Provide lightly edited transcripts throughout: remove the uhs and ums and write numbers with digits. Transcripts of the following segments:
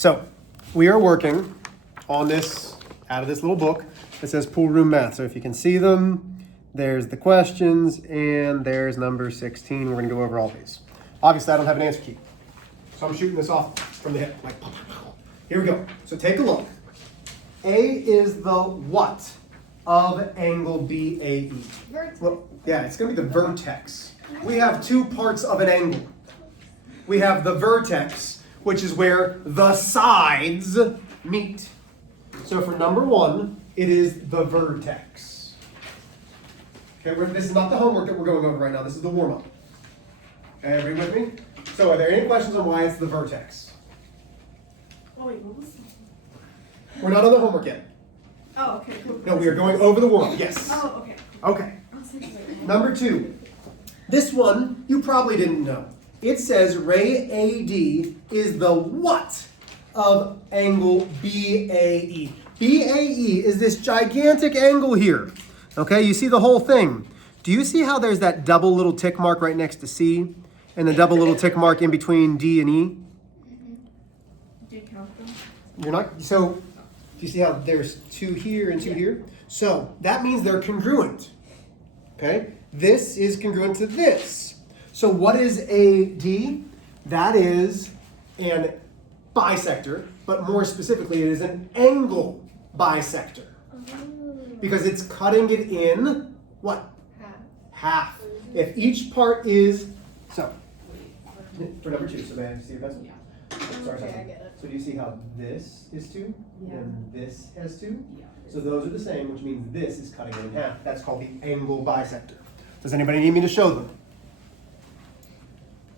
So we are working on this out of this little book that says Pool Room Math. So if you can see them, there's the questions and there's number 16. We're going to go over all these. Obviously, I don't have an answer key. So I'm shooting this off from the hip. Like, here we go. So take a look. A is the what of angle BAE? Vertex. Well, yeah, it's going to be the vertex. We have two parts of an angle. We have the vertex, which is where the sides meet. So for number 1, it is the vertex. Okay, this is not the homework that we're going over right now. This is the warm-up. Okay, everybody with me? So are there any questions on why it's the vertex? Oh wait, what was that? We're not on the homework yet. Oh, okay, cool. No, we are going over the warm-up. Yes. Oh, okay. Okay. I'll say it. Number 2. This one you probably didn't know. It says ray AD is the what of angle BAE. BAE is this gigantic angle here. Okay, you see the whole thing. Do you see how there's that double little tick mark right next to C and the double little tick mark in between D and E? Do you count them? You're not, so do you see how there's 2 here and 2 here? So that means they're congruent. Okay, this is congruent to this. So what is AD? That is an bisector, but more specifically, it is an angle bisector. Because it's cutting it in what? Half. If each part is, so, for number 2, so may I see your pencil? Sorry. Okay, I get it. So do you see how this is 2 Yeah. and this has 2? Yeah. So those are the same, which means this is cutting it in half. That's called the angle bisector. Does anybody need me to show them?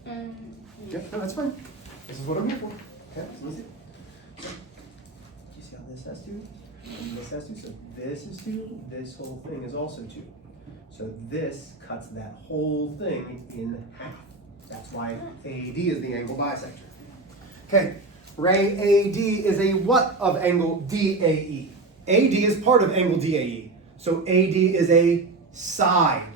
Yeah, no, that's fine. This is what I'm here for. Okay, it's easy. Do you see how this has 2? And this has 2. So this is 2. This whole thing is also 2. So this cuts that whole thing in half. That's why AD is the angle bisector. Okay, ray AD is a what of angle DAE? AD is part of angle DAE. So AD is a side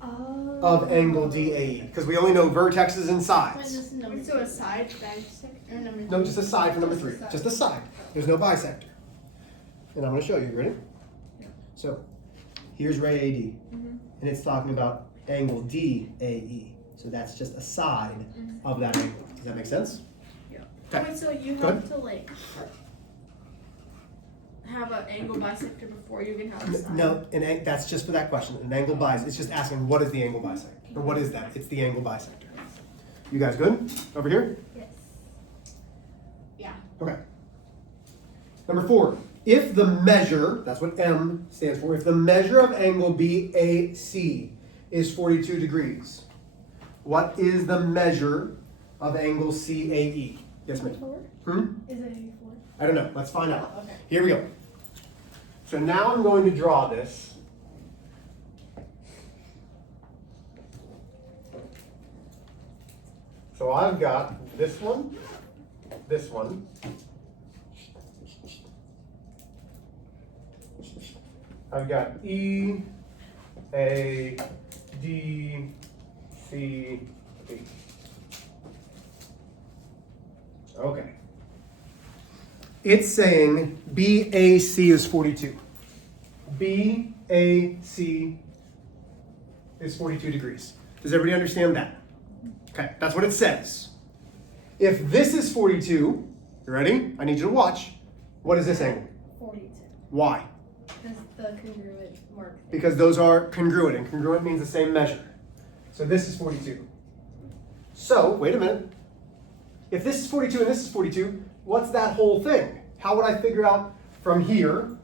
of angle DAE. Because we only know vertexes and sides. So a side bisector? No, just a side for number 3. Just a side. There's no bisector. And I'm going to show you. Ready? Yeah. So here's ray AD. And it's talking about angle DAE. So that's just a side of that angle. Does that make sense? Yeah. Okay. Wait, so you Go have to like have an angle bisector before you can have a side? No, that's just for that question. An angle bisector. It's just asking what is the angle bisector? Or what is that? It's the angle bisector. You guys good? Over here? Yes. Yeah. Okay. Number 4. If the measure, that's what M stands for, if the measure of angle BAC is 42 degrees, what is the measure of angle CAE? Yes, ma'am. Is it 84? I don't know. Let's find out. Oh, okay. Here we go. So now I'm going to draw this. So I've got this one, I've got E, A, D, C, E. Okay. It's saying BAC is 42. BAC is 42 degrees. Does everybody understand that? Okay, that's what it says. If this is 42, you ready? I need you to watch. What is this angle? 42. Why? Because the congruent mark. Because those are congruent, and congruent means the same measure. So this is 42. So, wait a minute. If this is 42 and this is 42, what's that whole thing? How would I figure out from here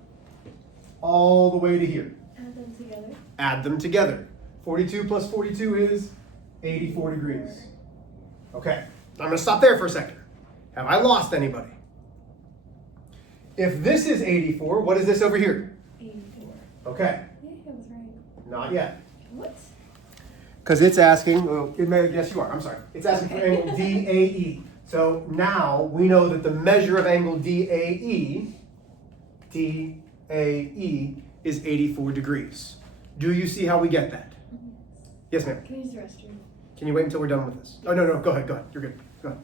all the way to here? Add them together. Add them together. 42 plus 42 is 84 degrees. Okay, I'm going to stop there for a second. Have I lost anybody? If this is 84, what is this over here? 84. Okay, Yeah, I was right. not yet. What? Because it's asking, well, yes you are, I'm sorry. It's asking for angle DAE. So now we know that the measure of angle DAE is 84 degrees. Do you see how we get that? Yes, ma'am. Can I use the restroom? Can you wait until we're done with this? Oh, no, go ahead, you're good, go ahead.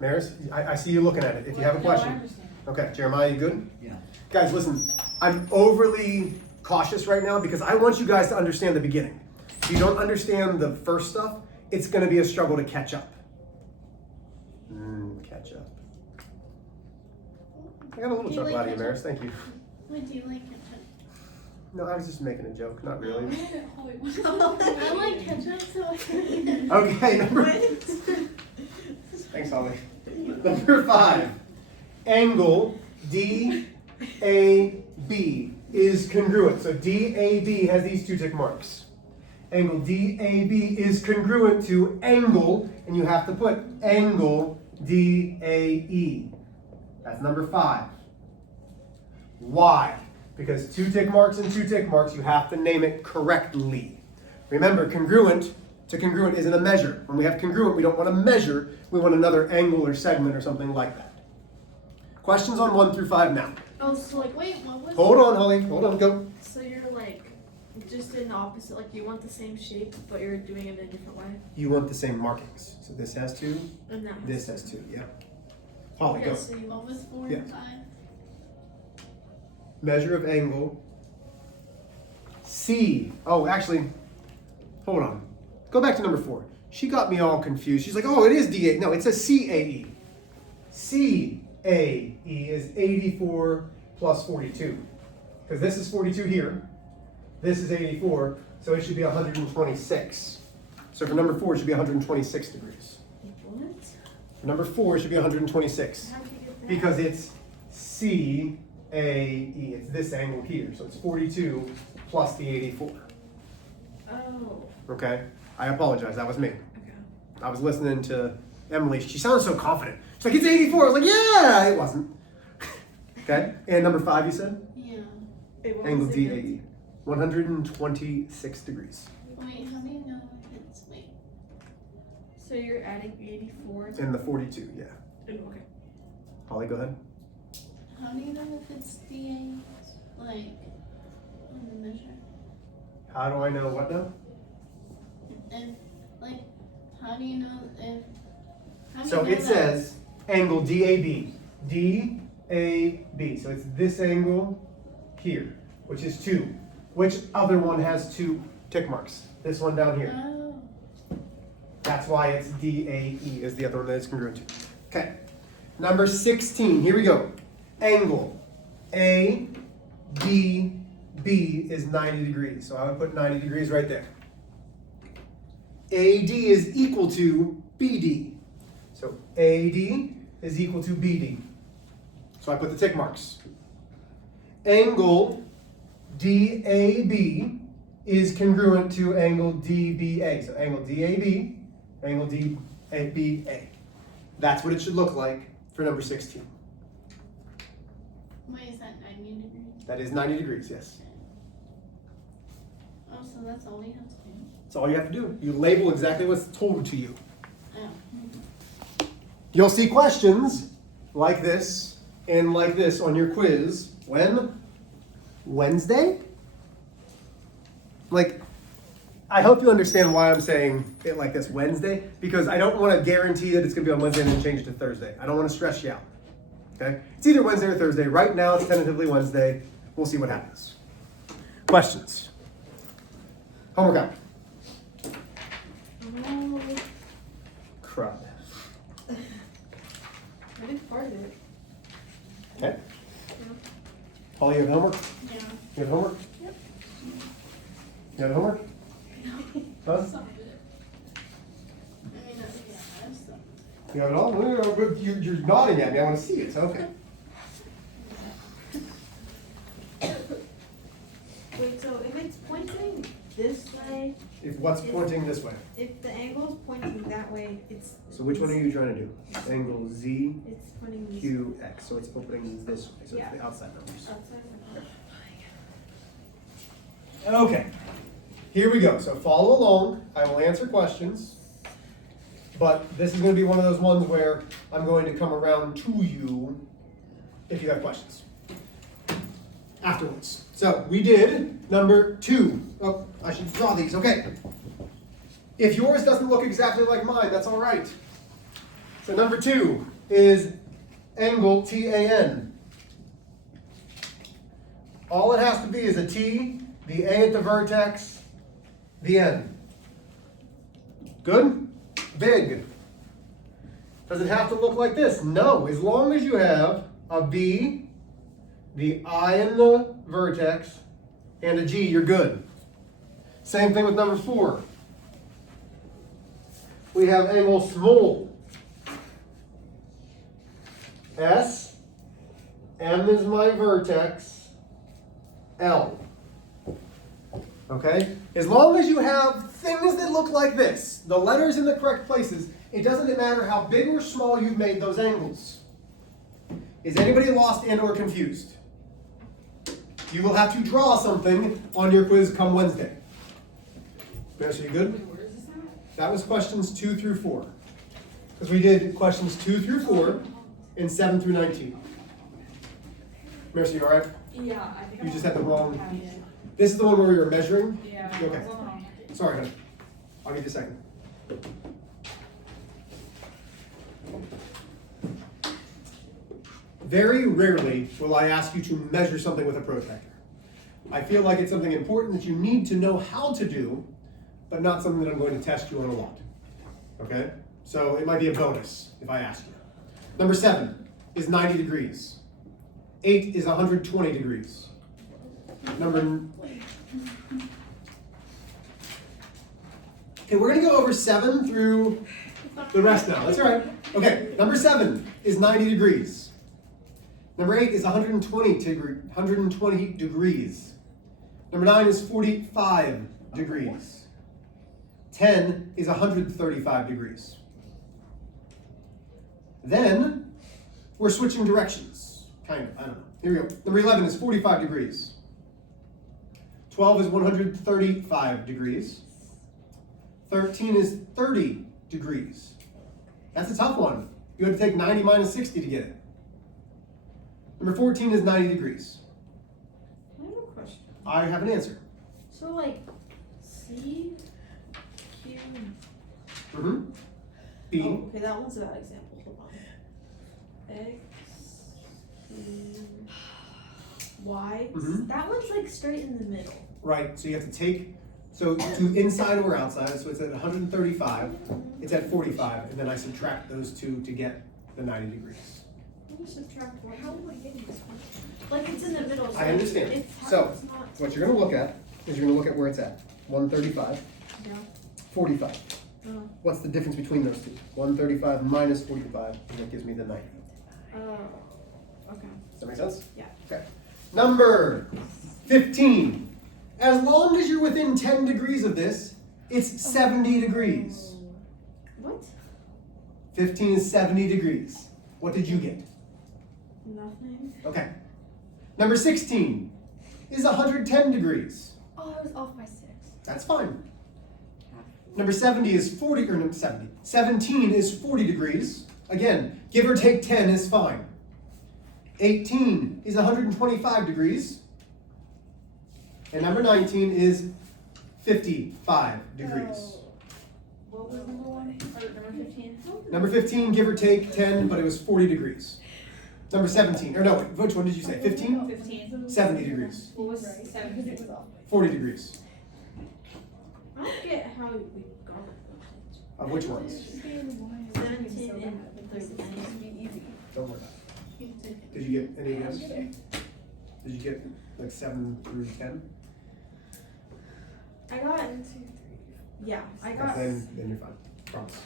Maris, I see you looking at it. If you have a No, I question. understand. Okay, Jeremiah, you good? Yeah. Guys, listen, I'm overly cautious right now because I want you guys to understand the beginning. If you don't understand the first stuff, it's going to be a struggle to catch up. Catch up. I got a little Do you chuckle like out of you, ketchup? Maris. Thank you. What do you like ketchup? No, I was just making a joke. Not really. I like ketchup, so I can. Okay, number. Thanks, Holly. Number 5. Angle DAB is congruent. So DAB has these 2 tick marks. Angle DAB is congruent to angle, and you have to put angle DAE. That's number 5. Why? Because 2 tick marks and 2 tick marks, you have to name it correctly. Remember, congruent to congruent isn't a measure. When we have congruent, we don't want to measure, we want another angle or segment or something like that. Questions on 1 through 5 now. Oh, so like, wait, what was? Hold on, Holly. Hold on, go. So you're like just in the opposite, like you want the same shape, but you're doing it in a different way. You want the same markings. So this has 2, And that this has 2, yeah. Holly, go. So what was 4 Yeah. and 5? Measure of angle. C. Oh, actually, hold on. Go back to number 4. She got me all confused. She's like, oh, it is DA. No, it says CAE. CAE is 84 plus 42. Because this is 42 here. This is 84. So it should be 126. So for number 4, it should be 126 degrees. What? For number 4, it should be 126. How'd you get that? Because it's CAE. It's this angle here. So it's 42 plus the 84. Oh. Okay? I apologize. That was me. Okay. I was listening to Emily. She sounded so confident. She's like, it's 84. I was like, yeah, it wasn't. Okay? And number 5, you said? Yeah. Wait, what Angle was it again? DAE. 126 degrees. Wait, how do you know if it's So you're adding 84. And the 42, yeah. Okay. Holly, go ahead. How do you know if it's DA, like, on the measure? How do I know what now? And, like, how do you know if... How do So you know it says angle DAB. DAB. So it's this angle here, which is 2. Which other one has 2 tick marks? This one down here. Oh. That's why it's DAE is the other one that it's congruent to. Okay. Number 16. Here we go. Angle ADB is 90 degrees. So I would put 90 degrees right there. AD is equal to BD. So AD is equal to BD. So I put the tick marks. Angle DAB is congruent to angle DBA. So angle DAB, angle DBA. That's what it should look like for number 16. Wait, is that 90 degrees? That is 90 degrees, yes. Oh, so that's all we have to do? That's all you have to do. You label exactly what's told to you. Oh. You'll see questions like this and like this on your quiz. When? Wednesday? Like, I hope you understand why I'm saying it like this, Wednesday, because I don't want to guarantee that it's going to be on Wednesday and then change it to Thursday. I don't want to stress you out. Okay? It's either Wednesday or Thursday. Right now, it's tentatively Wednesday. We'll see what happens. Questions? Homework out. Oh, Crud. I did part of it. Okay? Holly, you have homework? Yeah. You have homework? Yep. You have homework? Huh? Some of it. I mean, yeah, I have some. You have it all? No, but you're nodding at me. I want to see it. So, okay. Wait, so if it's pointing this way, If what's pointing this way? if the angle is pointing that way, it's. So which one are you trying to do? Angle Z, It's pointing this Q, X. So it's opening this way. So Yeah. it's the outside numbers. outside. Okay. Here we go. So follow along. I will answer questions. But this is going to be one of those ones where I'm going to come around to you if you have questions afterwards. So we did number 2. Oh, I should draw these. Okay. If yours doesn't look exactly like mine, that's all right. So number 2 is angle TAN. All it has to be is a T, the A at the vertex, the N. Good? Big. Does it have to look like this? No. As long as you have a B, the I in the vertex, and a G, you're good. Same thing with number 4. We have angle small. S, M is my vertex, L. Okay? As long as you have things that look like this, the letters in the correct places, it doesn't matter how big or small you've made those angles. Is anybody lost and or confused? You will have to draw something on your quiz come Wednesday. Are you good? Where is this at? That was questions 2 through 4. Because we did questions 2 through 4 and 7 through 19. Mercy, you alright? Yeah, I think You I'm just had the on wrong. page. This is the one where we were measuring? Yeah. Okay. I was on the wrong page. Sorry, honey. I'll give you a second. Very rarely will I ask you to measure something with a protractor. I feel like it's something important that you need to know how to do, but not something that I'm going to test you on a lot. Okay? So it might be a bonus if I ask you. Number 7 is 90 degrees. 8 is 120 degrees. Okay, we're going to go over 7 through the rest now. That's all right. Okay, number 7 is 90 degrees. Number 8 is 120 degrees. Number 9 is 45 degrees. 10 is 135 degrees. Then we're switching directions. Kind of, I don't know. Here we go. Number 11 is 45 degrees. 12 is 135 degrees. 13 is 30 degrees. That's a tough one. You had to take 90 minus 60 to get it. Number 14 is 90 degrees. I have a question. I have an answer. So like C, Q. Mm-hmm. B. Oh, okay, that one's a bad example. Hold on. X, Q, Y. Mhm. That one's like straight in the middle. Right, so you have to take, so to inside or outside, so it's at 135, it's at 45, and then I subtract those two to get the 90 degrees. Let me subtract one. How am I getting this one? Like it's in the middle. So I understand. It's So, it's not. What you're gonna look at is you're gonna look at where it's at. 135, Yeah. 45. Oh. What's the difference between those two? 135 minus 45, and that gives me the 90. Okay. Does that make sense? Yeah. Okay. Number 15. As long as you're within 10 degrees of this, it's 70 degrees. What? 15 is 70 degrees. What did you get? Nothing. Okay. Number 16 is 110 degrees. Oh, I was off by 6. That's fine. Number 70 is 40, or no, 70. 17 is 40 degrees. Again, give or take 10 is fine. 18 is 125 degrees. And number 19 is 55 degrees. What was number 1? Or number 15? Number 15, give or take 10, but it was 40 degrees. Number 17, or no, which one did you say? 15? 15. 70 degrees. What was Right, 7? because it was off. 40 degrees. I don't get how we got it. Of which ones? 17 and 39. Don't worry about it. Did you get any of those? Did you get like 7 through 10? I got. Yeah, I got. Then you're fine. Promise.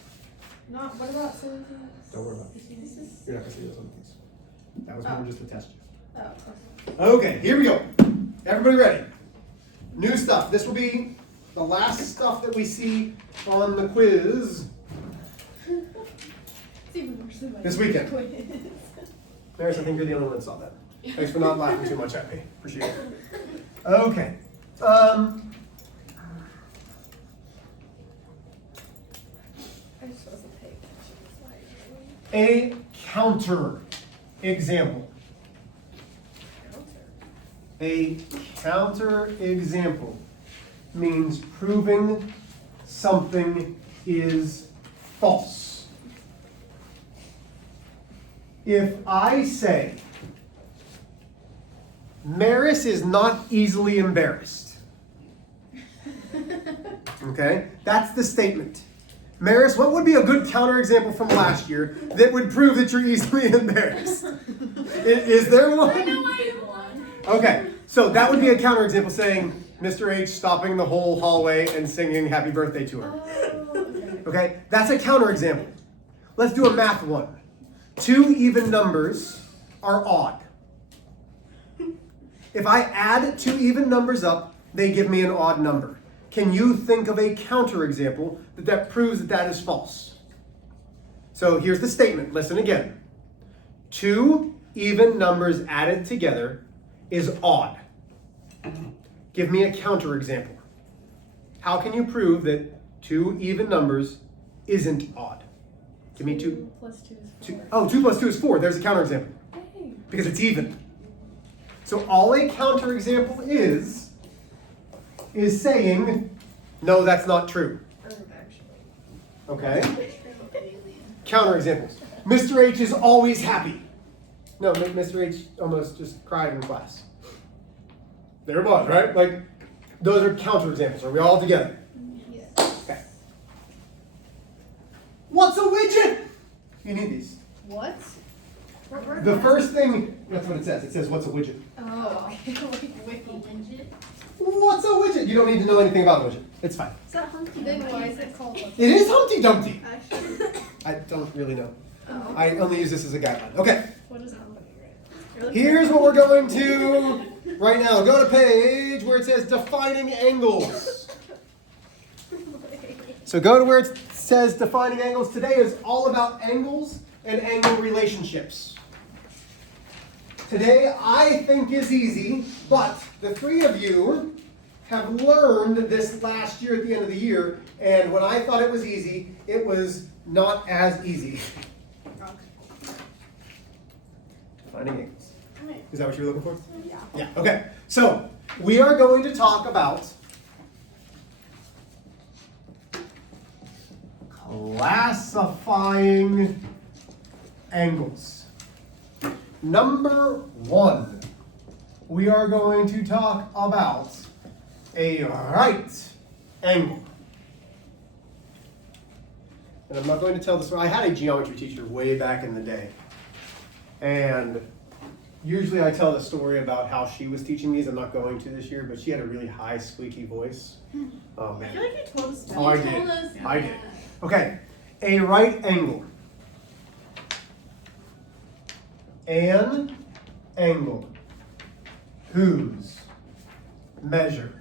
Not. What about 17? Don't worry about it. You're not gonna see those other things. That was more just to test you. Oh, Okay, here we go. Everybody ready? New stuff. This will be the last stuff that we see on the quiz It's even worse than my this weekend. quiz. Maris, I think you're the only one that saw that. Thanks for not laughing too much at me. Appreciate it. Okay. I just wasn't paying attention. A counter example. A counter example means proving something is false. if I say, Maris is not easily embarrassed. Okay, that's the statement. Maris, what would be a good counterexample from last year that would prove that you're easily embarrassed? Is there one? Okay, so that would be a counterexample saying Mr. H stopping the whole hallway and singing happy birthday to her. Okay, that's a counterexample. Let's do a math one. 2 even numbers are odd. If I add 2 even numbers up, they give me an odd number. Can you think of a counterexample that proves that that is false? So here's the statement. Listen again. 2 even numbers added together is odd. Give me a counterexample. How can you prove that 2 even numbers isn't odd? Give me 2. 2 plus 2 is 4. Oh, 2 plus 2 is 4. There's a counterexample. Hey. Because it's even. So all a counterexample is saying, no, that's not true. Okay? Counterexamples. Mr. H is always happy. No, Mr. H almost just cried in class. There it was, right? Like, those are counterexamples. Are we all together? Yes. Okay. What's a widget? You need these. What? The first thing, that's what it says. It says, what's a widget? Oh, okay. Like wiki. Widget. What's a widget? You don't need to know anything about a widget. It's fine. Is that Humpty Then Dumpty? why is it called It is Humpty Dumpty. Actually. I don't really know. Oh. I only use this as a guideline. Okay. What is Humpty, Here's what we're going to right now. Go to page where it says defining angles. So go to where it says defining angles. Today is all about angles and angle relationships. Today I think is easy, but the 3 of you have learned this last year at the end of the year, and when I thought it was easy, it was not as easy. Defining angles. Is that what you were looking for? Yeah. Yeah, okay. So, we are going to talk about classifying angles. Number 1, we are going to talk about a right angle. And I'm not going to tell this story. I had a geometry teacher way back in the day. And usually I tell the story about how she was teaching these. I'm not going to this year, but she had a really high, squeaky voice. Oh, I man. feel like you told us. Oh, I You did. told us I that. did. Okay. A right angle. An angle whose measure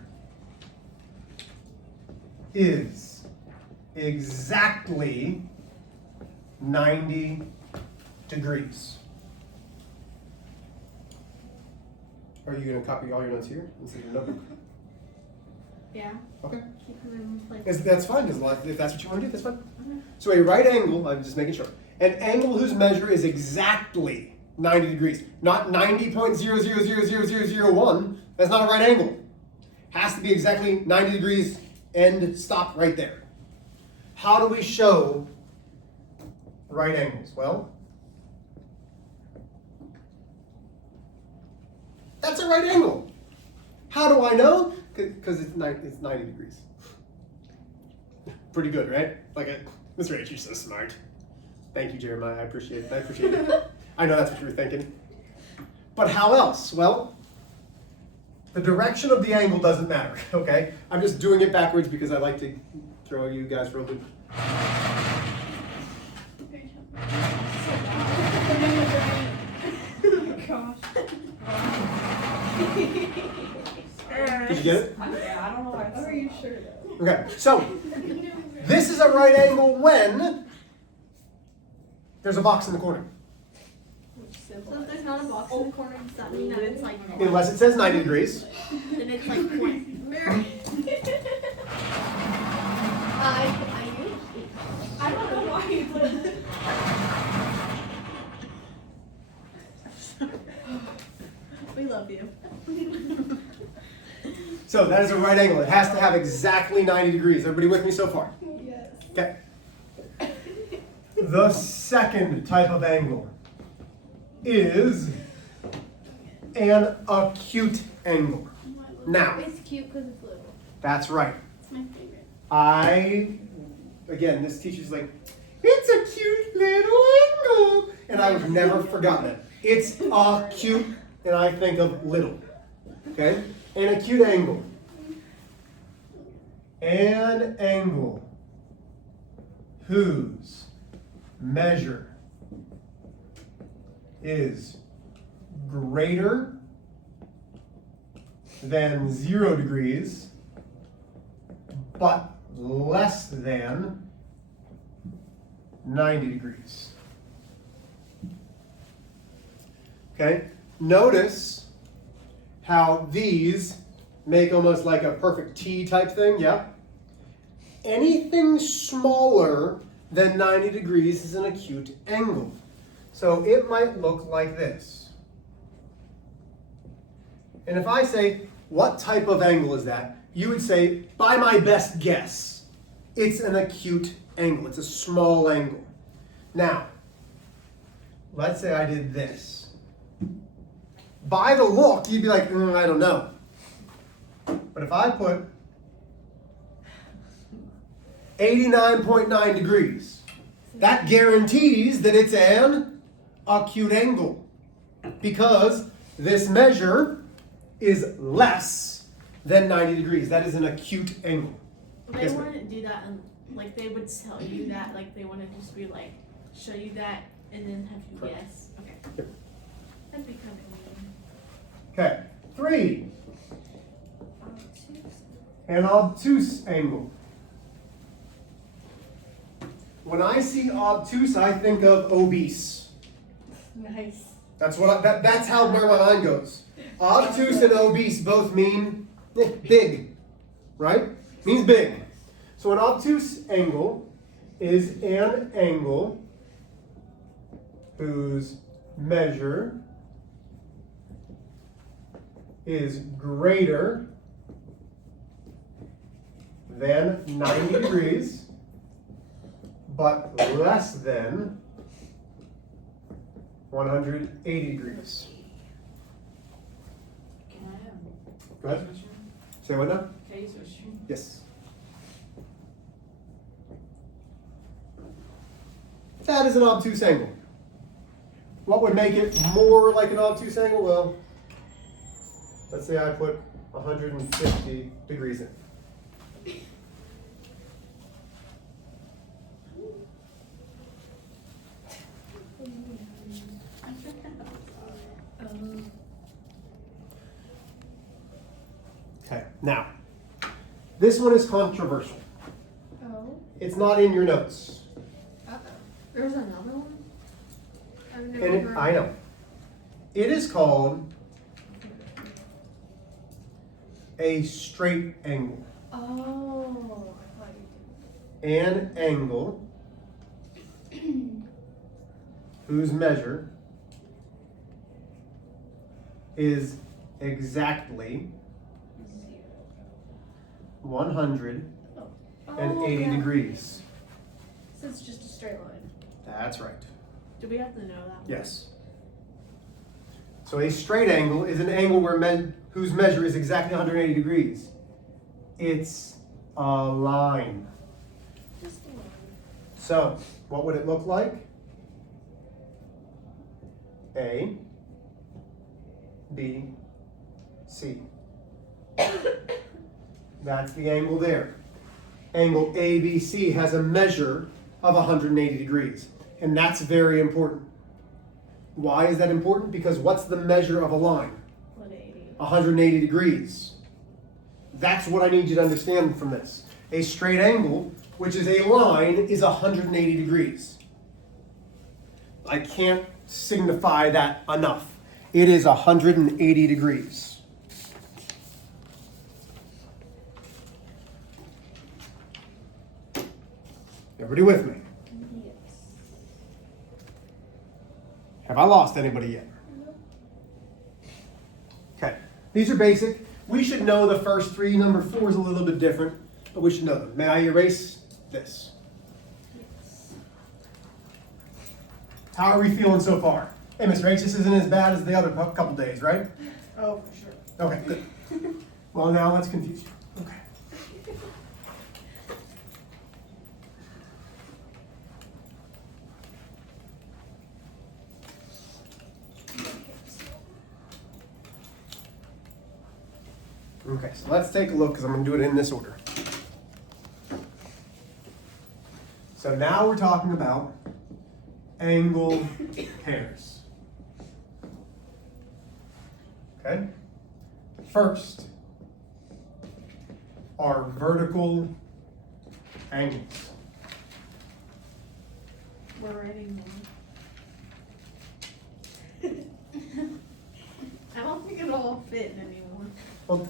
is exactly 90 degrees. Are you going to copy all your notes here instead of your notebook? Yeah. Okay. Keep them in place. That's fine, if that's what you want to do, that's fine. So a right angle, I'm just making sure, an angle whose measure is exactly 90 degrees, not 90.000001, that's not a right angle. Has to be exactly 90 degrees, end, stop right there. How do we show right angles? Well, that's a right angle. How do I know? Because it's 90 degrees. Pretty good, right? Mr. H, you're so smart. Thank you, Jeremiah. I appreciate it. I know that's what you were thinking. But how else? Well, the direction of the angle doesn't matter, okay? I'm just doing it backwards because I like to throw you guys for a loop. Did you get it? Yeah, I don't know why it's. Are you sure though? Okay, so this is a right angle when there's a box in the corner. So if there's not a box in the corner, does that mean that it's like Unless it says 90 degrees. then it's like point? I don't know why you put it. We love you. So that is a right angle. It has to have exactly 90 degrees. Everybody with me so far? Yes. Okay. The second type of angle is an acute angle. Now, It's cute because it's little. that's right. It's my favorite. Again, this teacher's like, it's a cute little angle. And I've never forgotten it. It's acute, and I think of little. Okay? An acute angle. An angle whose measure is greater than 0 degrees, but less than 90 degrees. Okay? Notice how these make almost like a perfect T type thing, yeah? Anything smaller than 90 degrees is an acute angle. So it might look like this. And if I say, what type of angle is that? You would say, by my best guess, it's an acute angle. It's a small angle. Now, let's say I did this. By the look, you'd be like, I don't know. But if I put 89.9 degrees, that guarantees that it's an acute angle. Because this measure is less than 90 degrees. That is an acute angle. They Yes, ma'am. wouldn't do that, and like they would tell you that, like they want to just be like, show you that, and then have you Correct. guess. Okay. Yep. That'd be kind of weird. Okay, 3. An obtuse angle. When I see obtuse, I think of obese. Nice. That's that's how where my mind goes. Obtuse and obese both mean big, right? Means big. So an obtuse angle is an angle whose measure is greater than 90 degrees, but less than 180 degrees. Can I Go ahead. Say what now? Can I use a shoe? Yes. That is an obtuse angle. What would make it more like an obtuse angle? Well, let's say I put 150 degrees in. Okay, now, this one is controversial. Oh. It's not in your notes. Uh-oh. There's another one? I've never And heard I know. It is called a straight angle. Oh, I thought you An angle whose measure is exactly 180 Oh, yeah. degrees. So it's just a straight line. That's right. Do we have to know that? Yes. So a straight angle is an angle whose measure is exactly 180 degrees. It's a line. Just a line. So, what would it look like? A, B, C. That's the angle there. Angle ABC has a measure of 180 degrees. And that's very important. Why is that important? Because what's the measure of a line? 180. 180 degrees. That's what I need you to understand from this. A straight angle, which is a line, is 180 degrees. I can't signify that enough. It is 180 degrees. Everybody with me? Yes. Have I lost anybody yet? Okay, these are basic. We should know the first three. Number 4 is a little bit different, but we should know them. May I erase this? Yes. How are we feeling so far? Hey, Mr. H, this isn't as bad as the other couple days, right? Oh, for sure. Okay, good. Well, now let's confuse you. Okay. Okay, so let's take a look because I'm going to do it in this order. So now we're talking about angle pairs. Okay? First are vertical angles. We're writing one. I don't think it'll all fit anymore. Well,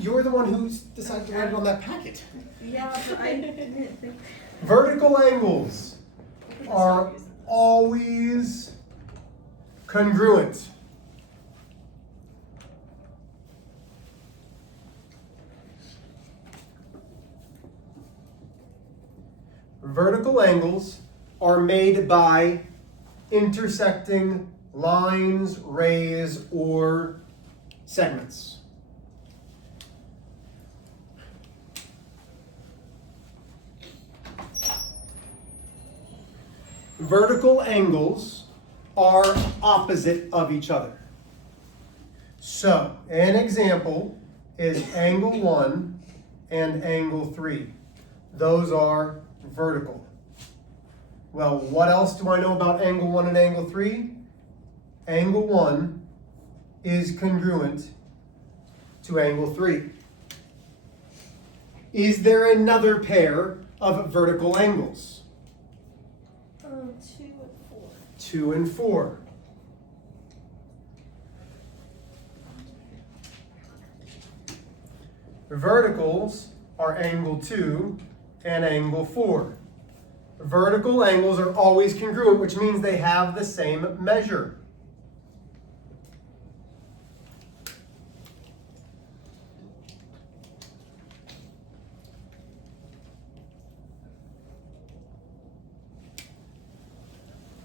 you're the one who decided to write it on that packet. Yeah, but I didn't think. Vertical angles are always congruent. Vertical angles are made by intersecting lines, rays, or segments. Vertical angles are opposite of each other. So, an example is angle 1 and angle 3. Those are vertical. Well, what else do I know about angle 1 and angle 3? Angle 1 is congruent to angle 3. Is there another pair of vertical angles? 2 and 4. 2 and 4. Verticals are angle 2 and angle 4. Vertical angles are always congruent, which means they have the same measure.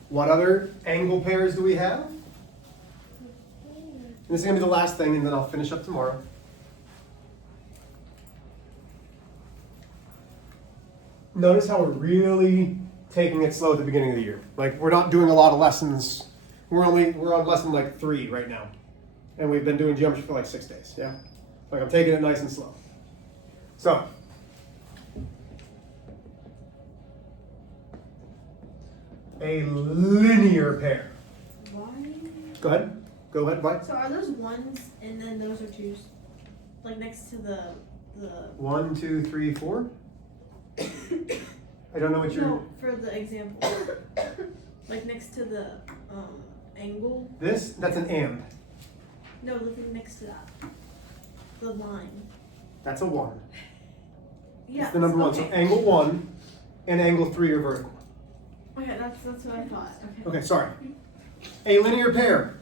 What other angle pairs do we have? This is going to be the last thing, and then I'll finish up tomorrow. Notice how we're really taking it slow at the beginning of the year. Like, we're not doing a lot of lessons. We're on lesson like 3 right now. And we've been doing geometry for like 6 days, yeah? Like, I'm taking it nice and slow. So, a linear pair. Why? Go ahead. Go ahead, what? So are those ones and then those are twos? Like next to the 1, 2, 3, 4? I don't know what you're... No, for the example. Like next to the angle. This? That's an and. No, the thing next to that. The line. That's a 1. Yeah. It's the number 1. So okay. angle 1 and angle 3 are vertical. Okay, that's what I thought. Okay. Okay, sorry. A linear pair.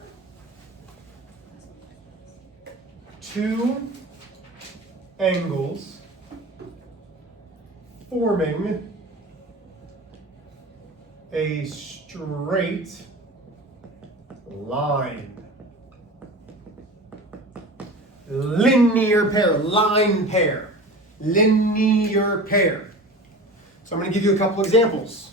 2 angles forming a straight line. Linear pair, line pair, linear pair. So I'm going to give you a couple examples.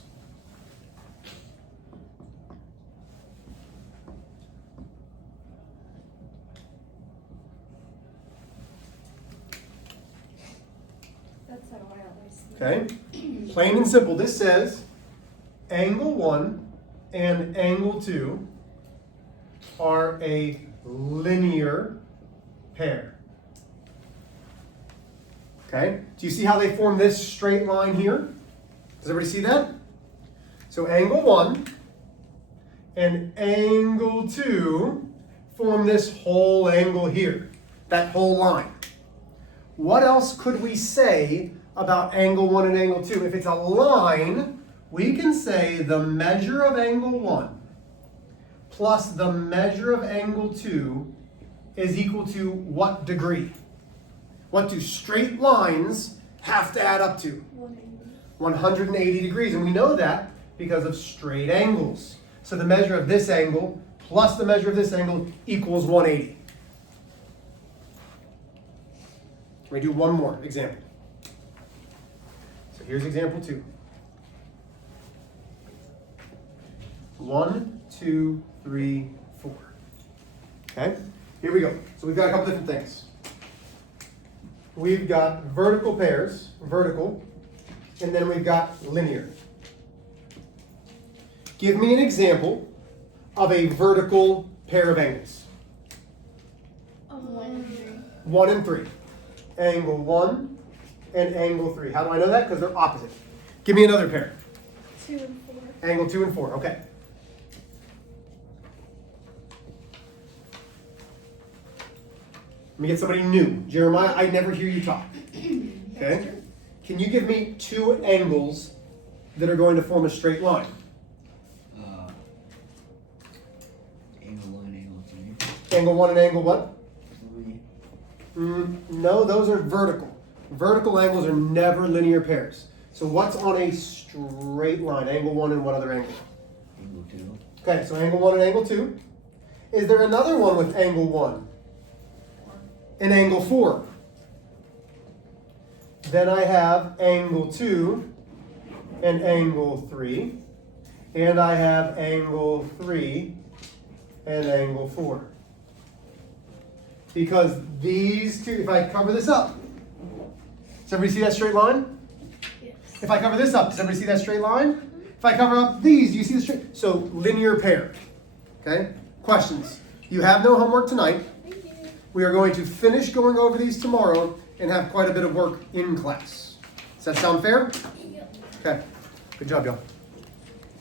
That's how I always see it. Okay, plain and simple. This says angle 1 and angle 2 are a linear pair. Okay, do you see how they form this straight line here? Does everybody see that? So angle 1 and angle 2 form this whole angle here, that whole line. What else could we say about angle 1 and angle 2? If it's a line, we can say the measure of angle 1 plus the measure of angle 2 is equal to what degree? What do straight lines have to add up to? 180 degrees. And we know that because of straight angles. So the measure of this angle plus the measure of this angle equals 180. Let me do one more example. So here's example 2. 1, 2, 3, 4. Okay, here we go. So we've got a couple different things. We've got vertical pairs, vertical, and then we've got linear. Give me an example of a vertical pair of angles. 1 and 3. 1 and 3. Angle 1 and angle 3. How do I know that? Because they're opposite. Give me another pair. 2 and 4. Angle 2 and 4. Okay. Let me get somebody new. Jeremiah, I never hear you talk. Okay? Can you give me 2 angles that are going to form a straight line? Angle 1, angle 3. Angle 1 and angle what? 3. No, those are vertical. Vertical angles are never linear pairs. So what's on a straight line? Angle 1 and what other angle? Angle 2. Okay, so angle 1 and angle 2. Is there another one with angle 1? And angle 4. Then I have angle 2 and angle 3. And I have angle 3 and angle 4. Because these two, if I cover this up, does everybody see that straight line? Yes. If I cover this up, does everybody see that straight line? If I cover up these, do you see the straight? So linear pair. Okay? Questions? You have no homework tonight. Thank you. We are going to finish going over these tomorrow and have quite a bit of work in class. Does that sound fair? Okay. Good job, y'all.